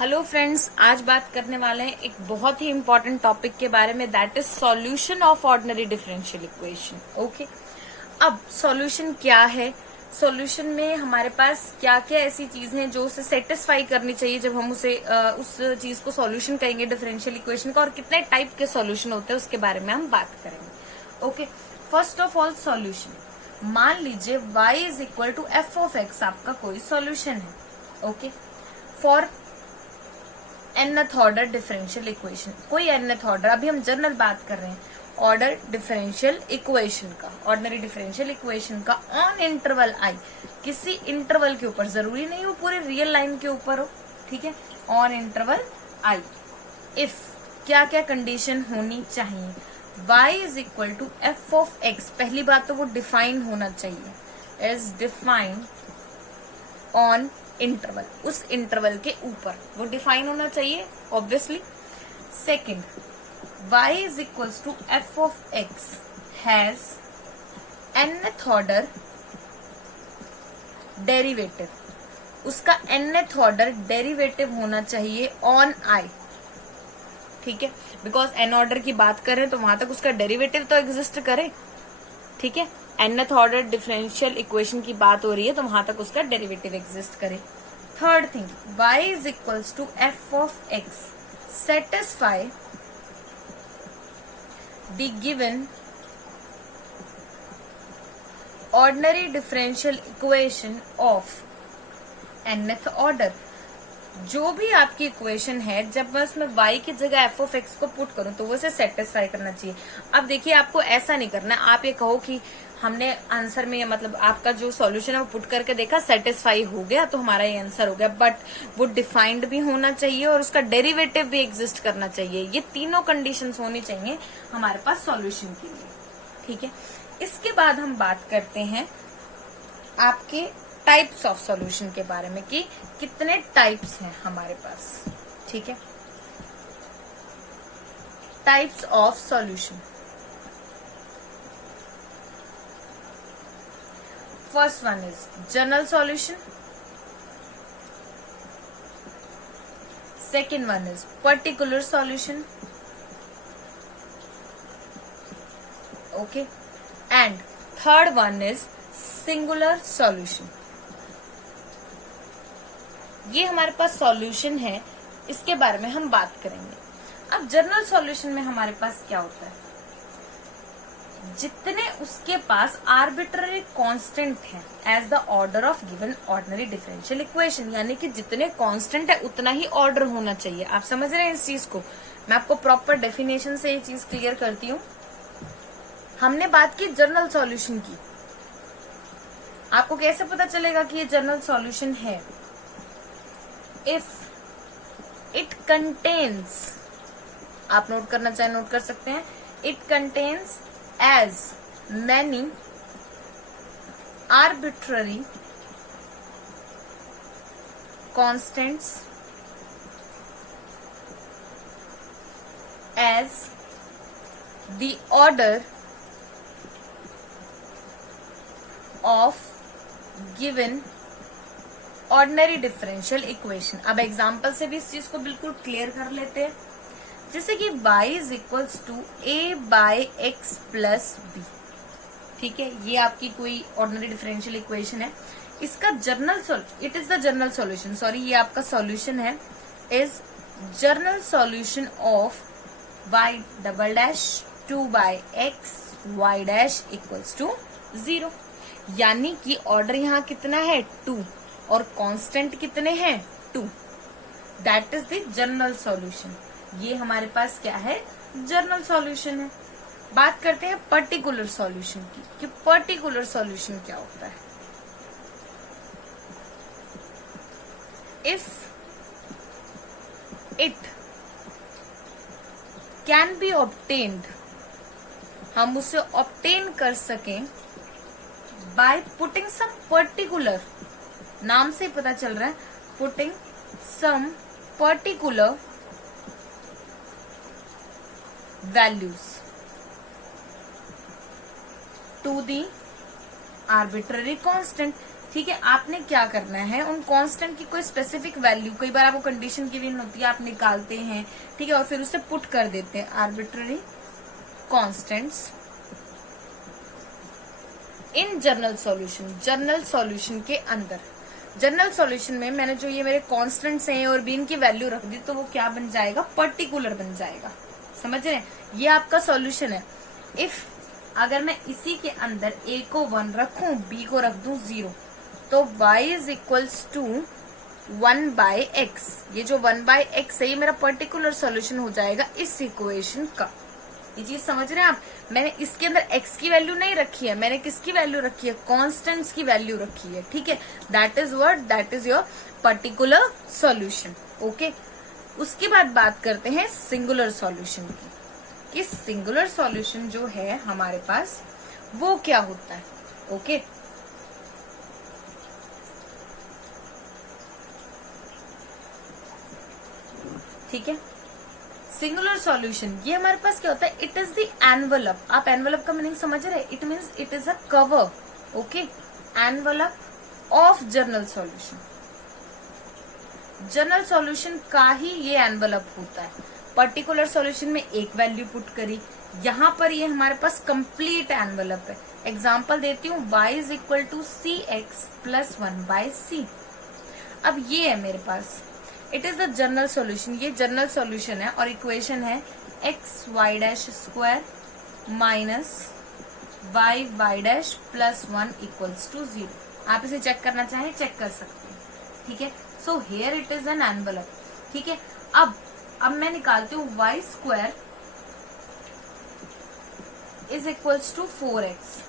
Hello friends, आज बात करने वाले हैं एक बहुत ही इम्पोर्टेंट टॉपिक के बारे में, that is solution of ordinary differential equation. Okay, अब सॉल्यूशन क्या है? सॉल्यूशन में हमारे पास क्या क्या ऐसी चीजें हैं जो उसे सेटिस्फाई करनी चाहिए जब हम उसे उस चीज को सॉल्यूशन कहेंगे डिफरेंशियल इक्वेशन का, और कितने टाइप के सॉल्यूशन होते हैं उसके बारे में हम बात करेंगे। Okay, first of all solution. मान लीजिए y is equal to F of X आपका कोई सॉल्यूशन है। Okay, for nth order differential equation, कोई nth ऑर्डर, अभी हम जनरल बात कर रहे हैं ऑर्डर डिफरेंशियल इक्वेशन का, ऑर्डिनरी डिफरेंशियल इक्वेशन का ऑन इंटरवल आई, किसी इंटरवल के ऊपर, जरूरी नहीं वो पूरे रियल लाइन के ऊपर हो, ठीक है, ऑन इंटरवल आई। इफ क्या क्या कंडीशन होनी चाहिए? y is equal to F of X, पहली बात तो वो डिफाइन होना चाहिए, इज डिफाइंड ऑन इंटरवल, उस इंटरवल के ऊपर वो डिफाइन होना चाहिए obviously. Second, y is equals to F of X has nth order derivative, उसका nth ऑर्डर डेरिवेटिव होना चाहिए ऑन आई, ठीक है, बिकॉज n ऑर्डर की बात करें तो वहां तक उसका डेरिवेटिव तो एग्जिस्ट करे, ठीक है, nth ऑर्डर डिफरेंशियल इक्वेशन की बात हो रही है तो वहां तक उसका डेरिवेटिव एग्जिस्ट करे। Third thing, y is equals to F of X satisfy the given ordinary differential equation of nth order. जो भी आपकी इक्वेशन है, जब मैं उसमें y की जगह एफ ऑफ एक्स को पुट करूं तो वो उसे सेटिस्फाई करना चाहिए। अब देखिए, आपको ऐसा नहीं करना, आप ये कहो कि हमने आंसर में, मतलब आपका जो सॉल्यूशन है वो पुट करके देखा, सेटिस्फाई हो गया तो हमारा ये आंसर हो गया, बट वो डिफाइंड भी होना चाहिए और उसका डेरिवेटिव भी एग्जिस्ट करना चाहिए। ये तीनों कंडीशंस होनी चाहिए हमारे पास सॉल्यूशन के लिए, ठीक है। इसके बाद हम बात करते हैं आपके टाइप्स ऑफ सॉल्यूशन के बारे में कि कितने टाइप्स हैं हमारे पास, ठीक है। Types of solution, first one is general solution, second one is particular solution, okay, and third one is singular solution. ये हमारे पास सॉल्यूशन है, इसके बारे में हम बात करेंगे। अब जनरल सॉल्यूशन में हमारे पास क्या होता है? जितने उसके पास आर्बिट्ररी कांस्टेंट है as the order of given ordinary differential equation, यानी कि जितने कांस्टेंट है उतना ही ऑर्डर होना चाहिए। आप समझ रहे हैं इस चीज को? मैं आपको प्रॉपर डेफिनेशन से ये चीज क्लियर करती हूँ। हमने बात की जनरल सॉल्यूशन की, आपको कैसे पता चलेगा कि ये जनरल सॉल्यूशन है? इफ इट कंटेन्स, आप नोट करना चाहे नोट कर सकते हैं, it contains as many arbitrary constants as the order of given ordinary differential equation. अब एग्जाम्पल से भी इस चीज को बिल्कुल क्लियर कर लेते हैं, जैसे कि y is equals to a by X plus B, ठीक है, ये आपकी कोई ऑर्डिनरी डिफरेंशियल इक्वेशन है। इसका general it is the general solution, sorry, ये आपका सॉल्यूशन है, is general solution of y double dash 2 बाय एक्स y डैश इक्वल्स टू 0, यानी कि ऑर्डर यहाँ कितना है? 2, और कांस्टेंट कितने हैं? 2। That is the general solution. ये हमारे पास क्या है? जनरल सॉल्यूशन है। बात करते हैं पर्टिकुलर सॉल्यूशन की, कि पर्टिकुलर सॉल्यूशन क्या होता है। If it can be obtained, हम उसे ऑब्टेन कर सकें बाय पुटिंग सम पर्टिकुलर, नाम से पता चल रहा है, putting some particular values to the arbitrary constant, ठीक है, आपने क्या करना है, उन कांस्टेंट की कोई स्पेसिफिक वैल्यू, कई बार आपको कंडीशन गिवन होती है, आप निकालते हैं, ठीक है, और फिर उसे पुट कर देते हैं, arbitrary constants in general solution. General solution के अंदर, जनरल सॉल्यूशन में मैंने जो ये मेरे कांस्टेंट्स हैं और बी इनकी वैल्यू रख दी, तो वो क्या बन जाएगा, पर्टिकुलर बन जाएगा। समझ रहे हैं, ये आपका सॉल्यूशन है। इफ अगर मैं इसी के अंदर a को 1 रखूं, b को रख दूं 0, तो y is equals to 1/x। ये जो 1/x है, ये मेरा पर्टिकुलर सॉल्यूशन हो जाएगा इस इक्वेशन का। ये चीज समझ रहे हैं आप, मैंने इसके अंदर x की वैल्यू नहीं रखी है, मैंने किसकी वैल्यू रखी है, कांस्टेंट्स की वैल्यू रखी है, ठीक है। That is what, that is your particular solution. Okay, उसके बाद बात करते हैं सिंगुलर सॉल्यूशन की, कि सिंगुलर सॉल्यूशन जो है हमारे पास वो क्या होता है। ओके, ठीक है, सिंगुलर सॉल्यूशन ये हमारे पास क्या होता है, इट इज द एनवलप। आप एनवलप का मीनिंग समझ रहे हैं, it means it is a cover. Okay, envelope of general solution. General solution का ही ये एनवलप होता है। पर्टिकुलर सॉल्यूशन में एक वैल्यू पुट करी, यहां पर ये हमारे पास कंप्लीट एनवलप है। एग्जांपल देती हूँ, y is equal to cx plus 1/c। अब ये है मेरे पास, it is the general solution, ये जनरल सॉल्यूशन है और इक्वेशन है xy dash square minus y dash plus 1 equals to 0। आप इसे चेक करना चाहें, चेक कर सकते हैं, ठीक है। So here it is an envelope, ठीक है। अब मैं निकालती हूँ y square is equals to 4x।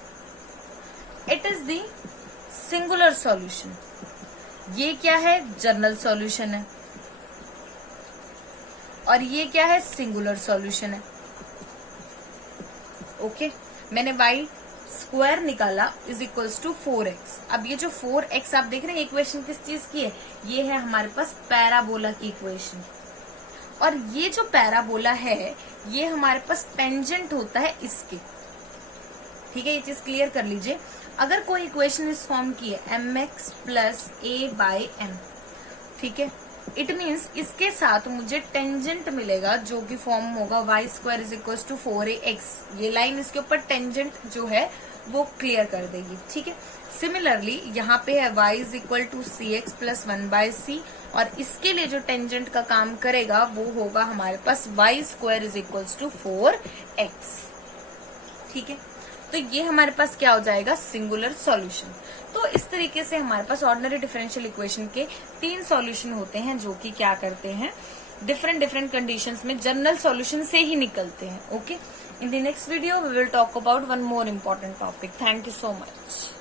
It is the singular solution. ये क्या है, जनरल सॉल्यूशन है, और ये क्या है, सिंगुलर सॉल्यूशन है। ओके, मैंने y स्क्वायर निकाला इज इक्वल्स टू 4x। अब ये जो 4x आप देख रहे हैं, इक्वेशन किस चीज की है, ये है हमारे पास पैराबोला की इक्वेशन। और ये जो पैराबोला है, ये हमारे पास टेंजेंट होता है इसके, ठीक है। ये चीज क्लियर कर लीजिए। अगर कोई इक्वेशन इस फॉर्म की है, mx प्लस a/m, ठीक है, इट मीन्स इसके साथ मुझे टेंजेंट मिलेगा जो कि फॉर्म होगा y square is equal to 4ax। ये लाइन इसके ऊपर टेंजेंट जो है वो क्लियर कर देगी, ठीक है। सिमिलरली यहाँ पे है y is equal to cx plus 1/c, और इसके लिए जो टेंजेंट का काम करेगा वो होगा हमारे पास y square is equal to 4x, ठीक है। तो ये हमारे पास क्या हो जाएगा, सिंगुलर सॉल्यूशन। तो इस तरीके से हमारे पास ऑर्डिनरी डिफरेंशियल इक्वेशन के 3 सॉल्यूशन होते हैं, जो कि क्या करते हैं, डिफरेंट कंडीशंस में जनरल सॉल्यूशन से ही निकलते हैं। Okay, in the next video we will talk about one more important topic. Thank you so much.